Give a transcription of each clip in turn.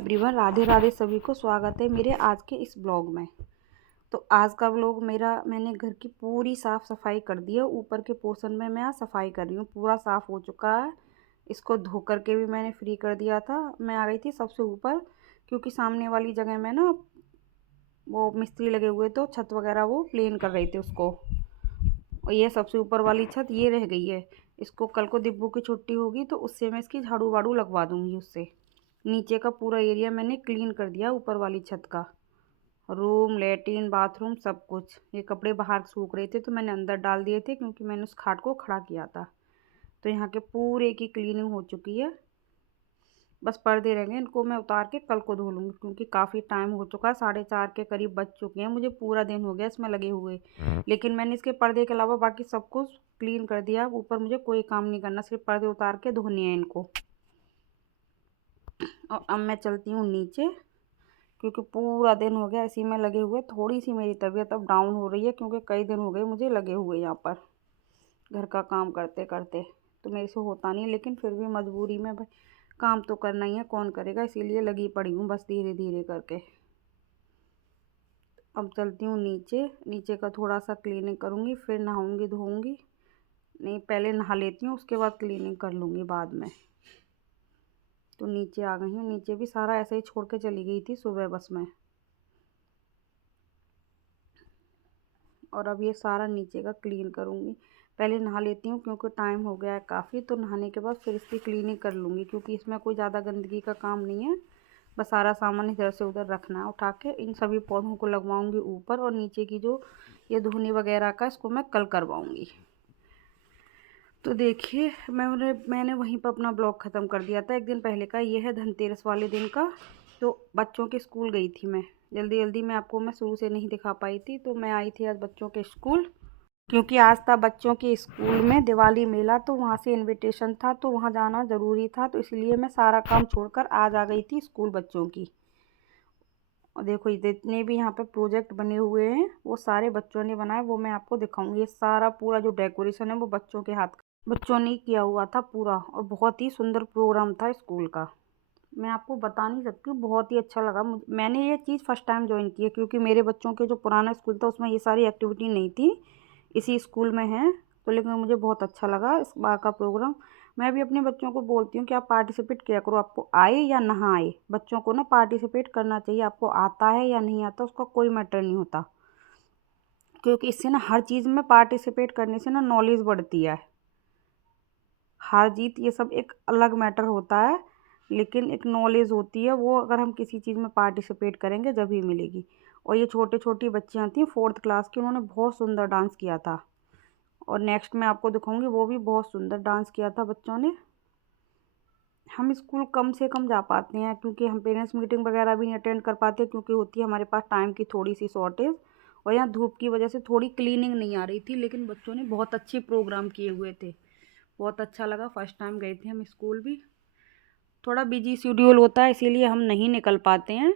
Everyone, Radhe Radhe. सभी को स्वागत है मेरे आज के इस ब्लॉग में। तो आज का ब्लॉग मैंने घर की पूरी साफ़ सफाई कर दी है। ऊपर के पोर्शन में मैं आज सफाई कर रही हूँ। पूरा साफ़ हो चुका है। इसको धो कर के भी मैंने फ्री कर दिया था। मैं आ गई थी सबसे ऊपर, क्योंकि सामने वाली जगह में ना वो मिस्त्री लगे हुए तो छत वगैरह वो प्लेन कर रहे थे उसको। और ये सबसे ऊपर वाली छत ये रह गई है। इसको कल को दिब्बू की छुट्टी होगी तो उससे मैं इसकी झाड़ू वाड़ू लगवा दूँगी उससे। नीचे का पूरा एरिया मैंने क्लीन कर दिया, ऊपर वाली छत का। रूम, लेटरिन, बाथरूम सब कुछ। ये कपड़े बाहर सूख रहे थे तो मैंने अंदर डाल दिए थे, क्योंकि मैंने उस खाट को खड़ा किया था। तो यहाँ के पूरे की क्लीनिंग हो चुकी है। बस पर्दे रहेंगे, इनको मैं उतार के कल को धो लूँगी, क्योंकि काफ़ी टाइम हो चुका है। 4:30 के करीब बज चुके हैं। मुझे पूरा दिन हो गया इसमें लगे हुए। लेकिन मैंने इसके पर्दे के अलावा बाकी सब कुछ क्लीन कर दिया। ऊपर मुझे कोई काम नहीं करना, सिर्फ पर्दे उतार के धोने हैं इनको। और अब मैं चलती हूँ नीचे, क्योंकि पूरा दिन हो गया इसी में लगे हुए। थोड़ी सी मेरी तबीयत अब डाउन हो रही है, क्योंकि कई दिन हो गए मुझे लगे हुए यहाँ पर घर का काम करते करते। तो मेरे से होता नहीं, लेकिन फिर भी मजबूरी में भाई काम तो करना ही है, कौन करेगा, इसीलिए लगी पड़ी हूँ बस धीरे धीरे करके। अब चलती हूँ नीचे। नीचे का थोड़ा सा क्लीनिंग करूँगी, फिर नहाऊँगी धोऊँगी। नहीं, पहले नहा लेती हूँ, उसके बाद क्लीनिंग कर लूँगी बाद में। तो नीचे आ गई हूँ। नीचे भी सारा ऐसे ही छोड़ के चली गई थी सुबह बस में। और अब ये सारा नीचे का क्लीन करूँगी। पहले नहा लेती हूँ, क्योंकि टाइम हो गया है काफ़ी। तो नहाने के बाद फिर इसकी क्लीनिंग कर लूँगी, क्योंकि इसमें कोई ज़्यादा गंदगी का काम नहीं है। बस सारा सामान इधर से उधर रखना है उठा के। इन सभी पौधों को लगवाऊँगी ऊपर, और नीचे की जो ये धोने वगैरह का, इसको मैं कल करवाऊँगी। तो देखिए, मैंने वहीं पर अपना ब्लॉग ख़त्म कर दिया था एक दिन पहले का। ये है धनतेरस वाले दिन का। तो बच्चों के स्कूल गई थी मैं जल्दी जल्दी में। आपको मैं शुरू से नहीं दिखा पाई थी, तो मैं आई थी आज बच्चों के स्कूल, क्योंकि आज था बच्चों के स्कूल में दिवाली मेला। तो वहाँ से इनविटेशन था, तो वहाँ जाना ज़रूरी था। तो इसलिए मैं सारा काम छोड़कर आज आ गई थी स्कूल बच्चों की। और देखो, जितने भी यहाँ पे प्रोजेक्ट बने हुए हैं वो सारे बच्चों ने बनाए, वो मैं आपको दिखाऊंगी। ये सारा पूरा जो डेकोरेशन है वो बच्चों के हाथ का, बच्चों ने किया हुआ था पूरा। और बहुत ही सुंदर प्रोग्राम था स्कूल का। मैं आपको बता नहीं सकती, बहुत ही अच्छा लगा मुझे। मैंने ये चीज़ फर्स्ट टाइम ज्वाइन की है, क्योंकि मेरे बच्चों के जो पुराना स्कूल था उसमें ये सारी एक्टिविटी नहीं थी। इसी स्कूल में है तो, लेकिन मुझे बहुत अच्छा लगा इस बार का प्रोग्राम। मैं भी अपने बच्चों को बोलती हूँ कि आप पार्टिसिपेट किया करो, आपको आए या ना आए। बच्चों को ना पार्टिसिपेट करना चाहिए। आपको आता है या नहीं आता उसका कोई मैटर नहीं होता, क्योंकि इससे ना हर चीज़ में पार्टिसिपेट करने से ना नॉलेज बढ़ती है। हार जीत ये सब एक अलग मैटर होता है, लेकिन एक नॉलेज होती है, वो अगर हम किसी चीज़ में पार्टिसिपेट करेंगे जब ही मिलेगी। और ये छोटी छोटी बच्चियाँ थी 4th क्लास की, उन्होंने बहुत सुंदर डांस किया था। और नेक्स्ट मैं आपको दिखाऊंगी, वो भी बहुत सुंदर डांस किया था बच्चों ने। हम स्कूल कम से कम जा पाते हैं, क्योंकि हम पेरेंट्स मीटिंग वगैरह भी नहीं अटेंड कर पाते, क्योंकि होती है हमारे पास टाइम की थोड़ी सी शॉर्टेज। और यहाँ धूप की वजह से थोड़ी क्लीनिंग नहीं आ रही थी, लेकिन बच्चों ने बहुत अच्छे प्रोग्राम किए हुए थे। बहुत अच्छा लगा। फर्स्ट टाइम गए थे हम स्कूल भी। थोड़ा बिजी शेड्यूल होता है, इसीलिए हम नहीं निकल पाते हैं,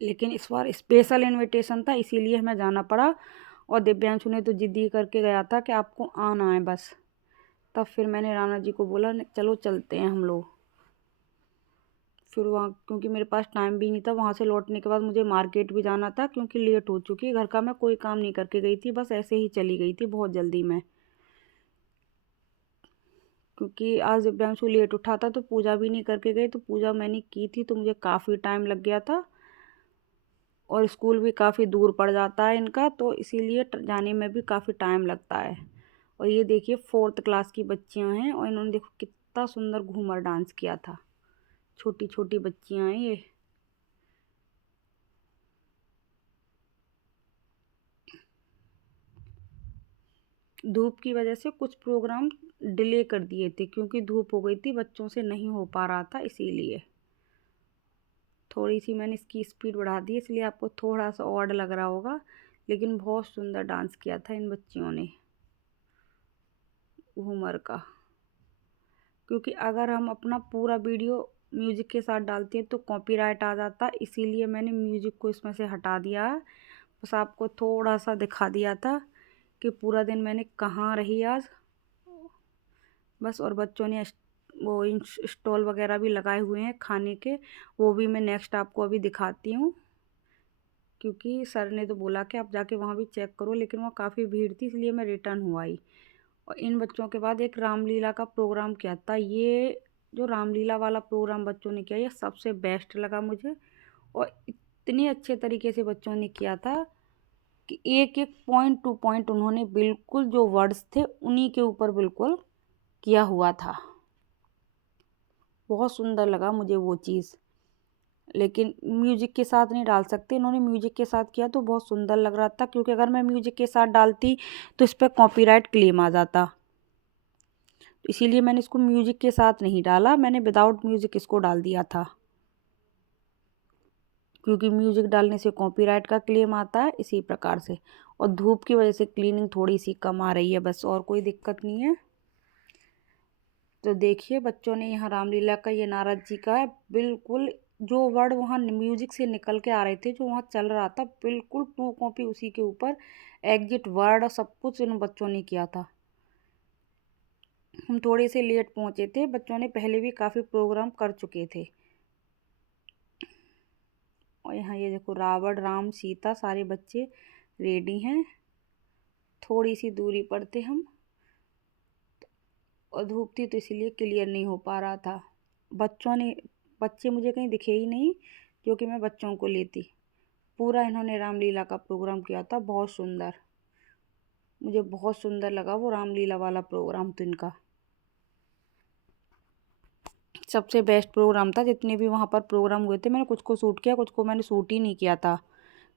लेकिन इस बार स्पेशल इनविटेशन था, इसीलिए हमें जाना पड़ा। और दिव्यांशु ने तो जिद्दी करके गया था कि आपको आना है बस। तब फिर मैंने राना जी को बोला चलो चलते हैं हम लोग। फिर वहाँ, क्योंकि मेरे पास टाइम भी नहीं था, वहाँ से लौटने के बाद मुझे मार्केट भी जाना था, क्योंकि लेट हो चुकी। घर का मैं कोई काम नहीं करके गई थी, बस ऐसे ही चली गई थी बहुत जल्दी में। क्योंकि आज दिव्यांशु लेट उठा था तो पूजा भी नहीं करके गई। तो पूजा मैंने की थी, तो मुझे काफ़ी टाइम लग गया था। और स्कूल भी काफ़ी दूर पड़ जाता है इनका, तो इसीलिए जाने में भी काफ़ी टाइम लगता है। और ये देखिए 4th क्लास की बच्चियां हैं, और इन्होंने देखो कितना सुंदर घूमर डांस किया था। छोटी छोटी बच्चियां हैं ये। धूप की वजह से कुछ प्रोग्राम डिले कर दिए थे, क्योंकि धूप हो गई थी, बच्चों से नहीं हो पा रहा था, इसीलिए थोड़ी सी मैंने इसकी स्पीड बढ़ा दी, इसलिए आपको थोड़ा सा ऑड लग रहा होगा। लेकिन बहुत सुंदर डांस किया था इन बच्चियों ने घूमर का। क्योंकि अगर हम अपना पूरा वीडियो म्यूज़िक के साथ डालते हैं तो कॉपीराइट आ जाता है, इसीलिए मैंने म्यूज़िक को इसमें से हटा दिया है। बस आपको थोड़ा सा दिखा दिया था कि पूरा दिन मैंने कहाँ रही आज बस। और बच्चों ने वो स्टॉल वगैरह भी लगाए हुए हैं खाने के, वो भी मैं नेक्स्ट आपको अभी दिखाती हूँ, क्योंकि सर ने तो बोला कि आप जाके वहाँ भी चेक करो, लेकिन वहाँ काफ़ी भीड़ थी इसलिए मैं रिटर्न हुआ ही। और इन बच्चों के बाद एक रामलीला का प्रोग्राम किया था। ये जो रामलीला वाला प्रोग्राम बच्चों ने किया, ये सबसे बेस्ट लगा मुझे। और इतने अच्छे तरीके से बच्चों ने किया था कि एक एक पॉइंट टू पॉइंट उन्होंने बिल्कुल जो वर्ड्स थे उन्हीं के ऊपर बिल्कुल किया हुआ था। बहुत सुंदर लगा मुझे वो चीज़, लेकिन म्यूजिक के साथ नहीं डाल सकते, इन्होंने म्यूजिक के साथ किया तो बहुत सुंदर लग रहा था, क्योंकि अगर मैं म्यूजिक के साथ डालती तो इस पर कॉपीराइट क्लेम आ जाता। तो इसीलिए मैंने इसको म्यूजिक के साथ नहीं डाला, मैंने विदाउट म्यूजिक इसको डाल दिया था, क्योंकि म्यूजिक डालने से कॉपीराइट का क्लेम आता है इसी प्रकार से। और धूप की वजह से क्लीनिंग थोड़ी सी कम आ रही है बस, और कोई दिक्कत नहीं है। तो देखिए बच्चों ने यहाँ रामलीला का ये नारद जी का है, बिल्कुल जो वर्ड वहाँ म्यूजिक से निकल के आ रहे थे, जो वहाँ चल रहा था, बिल्कुल टू कॉपी उसी के ऊपर एग्जिट वर्ड और सब कुछ इन बच्चों ने किया था। हम थोड़े से लेट पहुँचे थे, बच्चों ने पहले भी काफ़ी प्रोग्राम कर चुके थे। और यहाँ ये देखो रावण राम सीता सारे बच्चे रेडी हैं। थोड़ी सी दूरी पर थे हम, और धूप थी तो इसीलिए क्लियर नहीं हो पा रहा था। बच्चे मुझे कहीं दिखे ही नहीं, जो कि मैं बच्चों को लेती। पूरा इन्होंने रामलीला का प्रोग्राम किया था, बहुत सुंदर। मुझे बहुत सुंदर लगा वो रामलीला वाला प्रोग्राम तो इनका सबसे बेस्ट प्रोग्राम था। जितने भी वहाँ पर प्रोग्राम हुए थे, मैंने कुछ को शूट किया, कुछ को मैंने शूट ही नहीं किया था,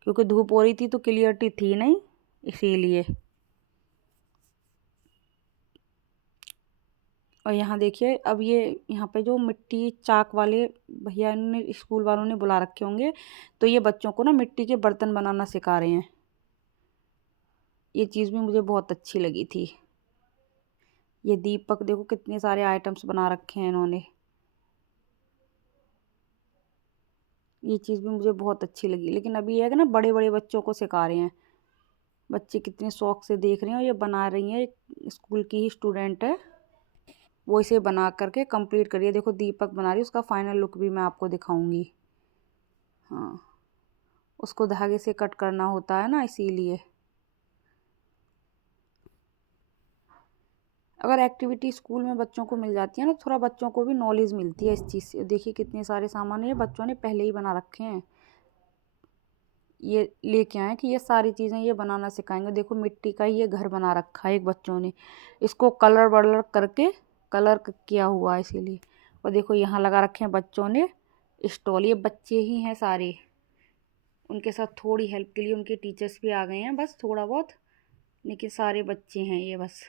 क्योंकि धूप हो रही थी तो क्लियरिटी थी नहीं, इसीलिए। और यहाँ देखिए, अब ये यहाँ पे जो मिट्टी चाक वाले भैया ने स्कूल वालों ने बुला रखे होंगे, तो ये बच्चों को ना मिट्टी के बर्तन बनाना सिखा रहे हैं। ये चीज़ भी मुझे बहुत अच्छी लगी थी। ये दीपक देखो कितने सारे आइटम्स बना रखे हैं इन्होंने, ये चीज़ भी मुझे बहुत अच्छी लगी। लेकिन अभी ये है कि ना बड़े बड़े बच्चों को सिखा रहे हैं, बच्चे कितने शौक से देख रहे हैं। और ये बना रही हैं, एक स्कूल की ही स्टूडेंट है, वो इसे बना करके कंप्लीट करिए। देखो दीपक बना रही है, उसका फाइनल लुक भी मैं आपको दिखाऊंगी। हाँ, उसको धागे से कट करना होता है ना, इसीलिए। अगर एक्टिविटी स्कूल में बच्चों को मिल जाती है ना, थोड़ा बच्चों को भी नॉलेज मिलती है इस चीज़ से। देखिए कितने सारे सामान है, ये बच्चों ने पहले ही बना रखे हैं। ये लेके आए कि ये सारी चीज़ें ये बनाना सिखाएंगे। देखो मिट्टी का ये घर बना रखा है एक बच्चों ने, इसको कलर वलर करके कलर किया हुआ है इसीलिए। और देखो यहाँ लगा रखे हैं बच्चों ने स्टॉल, ये बच्चे ही हैं सारे। उनके साथ थोड़ी हेल्प के लिए उनके टीचर्स भी आ गए हैं, बस थोड़ा बहुत, लेकिन सारे बच्चे हैं ये बस।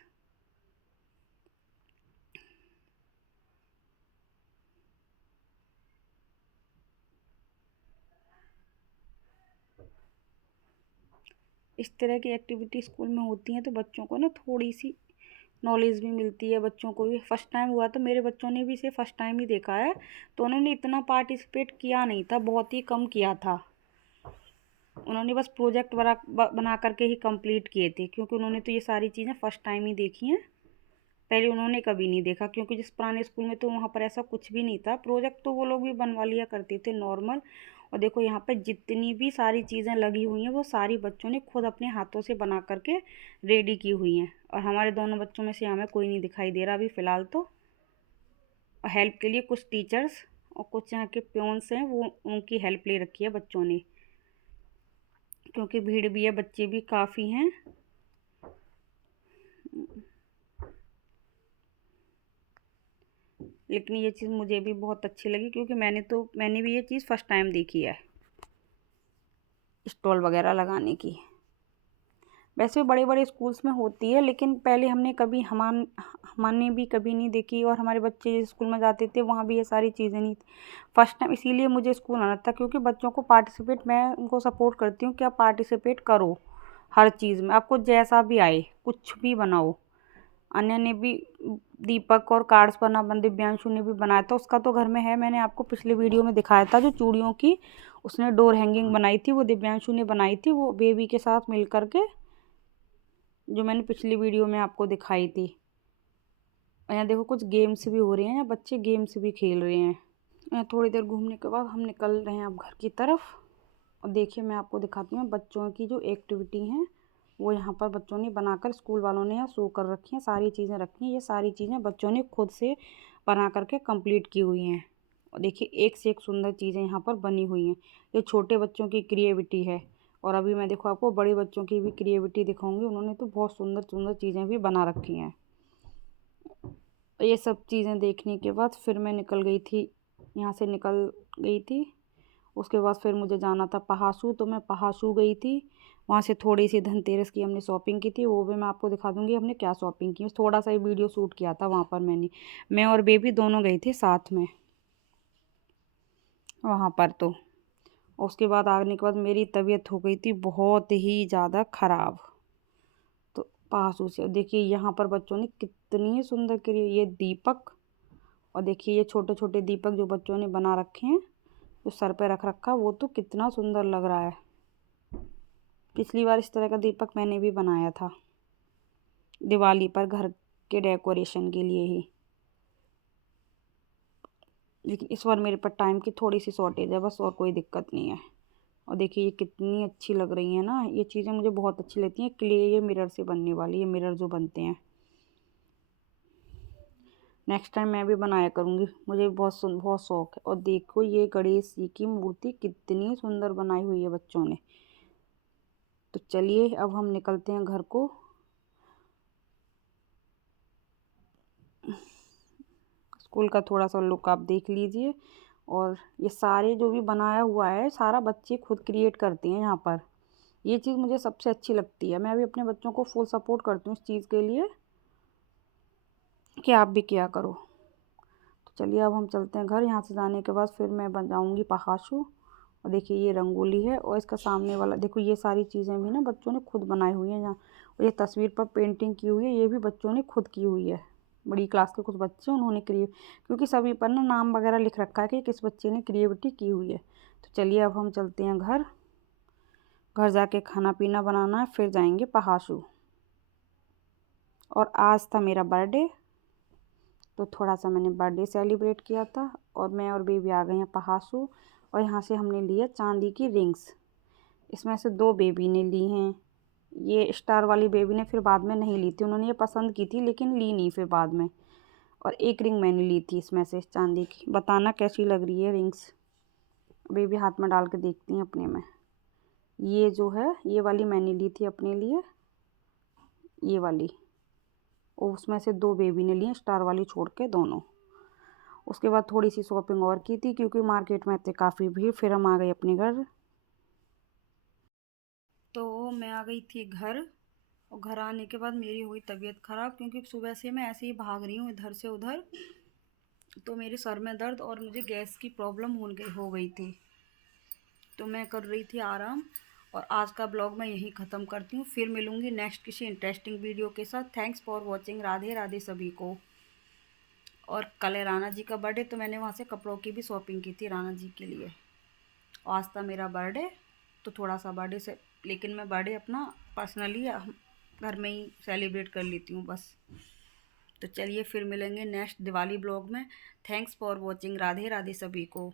इस तरह की एक्टिविटी स्कूल में होती हैं तो बच्चों को ना थोड़ी सी नॉलेज भी मिलती है। बच्चों को भी फर्स्ट टाइम हुआ तो मेरे बच्चों ने भी इसे फर्स्ट टाइम ही देखा है, तो उन्होंने इतना पार्टिसिपेट किया नहीं था, बहुत ही कम किया था। उन्होंने बस प्रोजेक्ट बना करके ही कंप्लीट किए थे, क्योंकि उन्होंने तो ये सारी चीज़ें फर्स्ट टाइम ही देखी हैं, पहले उन्होंने कभी नहीं देखा। क्योंकि जिस पुराने स्कूल में तो वहाँ पर ऐसा कुछ भी नहीं था, प्रोजेक्ट तो वो लोग भी बनवा लिया करते थे नॉर्मल। और देखो यहाँ पे जितनी भी सारी चीज़ें लगी हुई हैं वो सारी बच्चों ने खुद अपने हाथों से बना करके रेडी की हुई हैं। और हमारे दोनों बच्चों में से हमें कोई नहीं दिखाई दे रहा अभी फ़िलहाल तो। और हेल्प के लिए कुछ टीचर्स और कुछ यहाँ के प्योन्स हैं, वो उनकी हेल्प ले रखी है बच्चों ने, क्योंकि भीड़ भी है, बच्चे भी काफ़ी हैं। लेकिन ये चीज़ मुझे भी बहुत अच्छी लगी, क्योंकि मैंने भी ये चीज़ फर्स्ट टाइम देखी है, स्टॉल वगैरह लगाने की। वैसे बड़े बड़े स्कूल्स में होती है, लेकिन पहले हमने भी कभी नहीं देखी। और हमारे बच्चे जिस स्कूल में जाते थे वहाँ भी ये सारी चीज़ें नहीं थी फर्स्ट टाइम, इसीलिए मुझे स्कूल आना था। क्योंकि बच्चों को पार्टिसिपेट, मैं उनको सपोर्ट करती हूँ कि आप पार्टिसिपेट करो हर चीज़ में, आपको जैसा भी आए कुछ भी बनाओ। अन्य ने भी दीपक और कार्ड्स बना दिव्यांशु ने भी बनाया था, उसका तो घर में है, मैंने आपको पिछले वीडियो में दिखाया था। जो चूड़ियों की उसने डोर हैंगिंग बनाई थी वो दिव्यांशु ने बनाई थी, वो बेबी के साथ मिल करके, जो मैंने पिछली वीडियो में आपको दिखाई थी। और यहाँ देखो कुछ गेम्स भी हो रहे हैं, यहाँ बच्चे गेम्स भी खेल रहे हैं। यहाँ थोड़ी देर घूमने के बाद हम निकल रहे हैं अब घर की तरफ। और देखिए मैं आपको दिखाती हूँ बच्चों की जो एक्टिविटी हैं वो यहाँ पर बच्चों ने बनाकर, स्कूल वालों ने यहाँ शो कर रखी हैं, सारी चीज़ें रखी हैं। ये सारी चीज़ें बच्चों ने खुद से बना करके कंप्लीट की हुई हैं। और देखिए एक से एक सुंदर चीज़ें यहाँ पर बनी हुई हैं। ये छोटे बच्चों की क्रिएटिविटी है। और अभी मैं देखो आपको बड़े बच्चों की भी क्रिएटिविटी दिखाऊंगी। उन्होंने तो बहुत सुंदर सुंदर चीज़ें भी बना रखी हैं। ये सब चीज़ें देखने के बाद फिर मैं निकल गई थी, यहाँ से निकल गई थी। उसके बाद फिर मुझे जाना था पहासू, तो मैं पहासू गई थी। वहाँ से थोड़ी सी धनतेरस की हमने शॉपिंग की थी, वो भी मैं आपको दिखा दूँगी हमने क्या शॉपिंग की। थोड़ा सा ही वीडियो शूट किया था वहाँ पर मैंने। मैं और बेबी दोनों गए थे साथ में वहाँ पर। तो उसके बाद आने के बाद मेरी तबीयत हो गई थी बहुत ही ज़्यादा ख़राब। तो पहासू से देखिए यहाँ पर बच्चों ने कितनी सुंदर करी, ये दीपक। और देखिए ये छोटे छोटे दीपक जो बच्चों ने बना रखे हैं, जो सर पे रख रखा, वो तो कितना सुंदर लग रहा है। पिछली बार इस तरह का दीपक मैंने भी बनाया था दिवाली पर घर के डेकोरेशन के लिए ही, लेकिन इस बार मेरे पास टाइम की थोड़ी सी शॉर्टेज है बस, और कोई दिक्कत नहीं है। और देखिए ये कितनी अच्छी लग रही है ना, ये चीज़ें मुझे बहुत अच्छी लगती हैं। क्ले ये मिरर से बनने वाली, ये मिरर जो बनते हैं, नेक्स्ट टाइम मैं भी बनाया करूँगी, मुझे बहुत शौक है। और देखो ये गणेश जी की मूर्ति कितनी सुंदर बनाई हुई है बच्चों ने। तो चलिए अब हम निकलते हैं घर को। स्कूल का थोड़ा सा लुक आप देख लीजिए। और ये सारे जो भी बनाया हुआ है सारा बच्चे खुद क्रिएट करते हैं यहाँ पर। ये चीज़ मुझे सबसे अच्छी लगती है। मैं भी अपने बच्चों को फुल सपोर्ट करती हूँ इस चीज़ के लिए कि आप भी किया करो। तो चलिए अब हम चलते हैं घर। यहाँ से जाने के बाद फिर मैं बन जाऊँगी पहासू। और देखिए ये रंगोली है, और इसका सामने वाला देखो ये सारी चीज़ें भी ना बच्चों ने खुद बनाई हुई हैं यहाँ। और ये तस्वीर पर पेंटिंग की हुई है, ये भी बच्चों ने खुद की हुई है। बड़ी क्लास के कुछ बच्चे उन्होंने क्योंकि सभी पर ना नाम वगैरह लिख रखा है कि किस बच्चे ने क्रिएटिविटी की हुई है। तो चलिए अब हम चलते हैं घर। घर जाके खाना पीना बनाना है, फिर जाएंगे पहासू। और आज था मेरा बर्थडे, तो थोड़ा सा मैंने बर्थडे सेलिब्रेट किया था। और मैं और बेबी आ गए हैं पहासू। और यहाँ से हमने लिया चांदी की रिंग्स। इसमें से 2 बेबी ने ली हैं। ये स्टार वाली बेबी ने फिर बाद में नहीं ली थी, उन्होंने ये पसंद की थी लेकिन ली नहीं फिर बाद में। और एक रिंग मैंने ली थी इसमें से चांदी की। बताना कैसी लग रही है रिंग्स। बेबी हाथ में डाल के देखती हैं अपने में। ये जो है ये वाली मैंने ली थी अपने लिए, ये वाली। और उसमें से 2 बेबी ने लिए, स्टार वाली छोड़ के दोनों। उसके बाद थोड़ी सी शॉपिंग और की थी क्योंकि मार्केट में थे काफ़ी भीड़। फिर हम आ गए अपने घर। तो मैं आ गई थी घर। और घर आने के बाद मेरी हुई तबीयत ख़राब, क्योंकि सुबह से मैं ऐसे ही भाग रही हूँ इधर से उधर। तो मेरे सर में दर्द और मुझे गैस की प्रॉब्लम हो गई थी। तो मैं कर रही थी आराम। और आज का ब्लॉग मैं यहीं ख़त्म करती हूँ। फिर मिलूँगी नेक्स्ट किसी इंटरेस्टिंग वीडियो के साथ। Thanks for watching. Radhe Radhe सभी को। और कल है राना जी का बर्थडे, तो मैंने वहाँ से कपड़ों की भी शॉपिंग की थी राना जी के लिए। आज था मेरा बर्थडे, तो थोड़ा सा बर्थडे से, लेकिन मैं बर्थडे अपना पर्सनली घर में ही सेलिब्रेट कर लेती हूँ बस। तो चलिए फिर मिलेंगे नेक्स्ट दिवाली ब्लॉग में। Thanks for watching. Radhe Radhe सभी को।